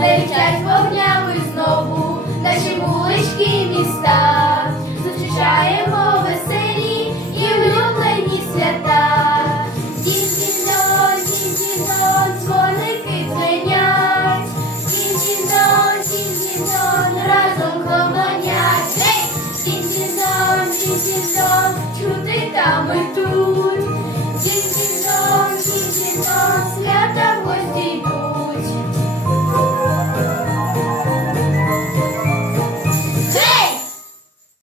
не вітять вогнями знову, наші вулички міста зустрічаємо.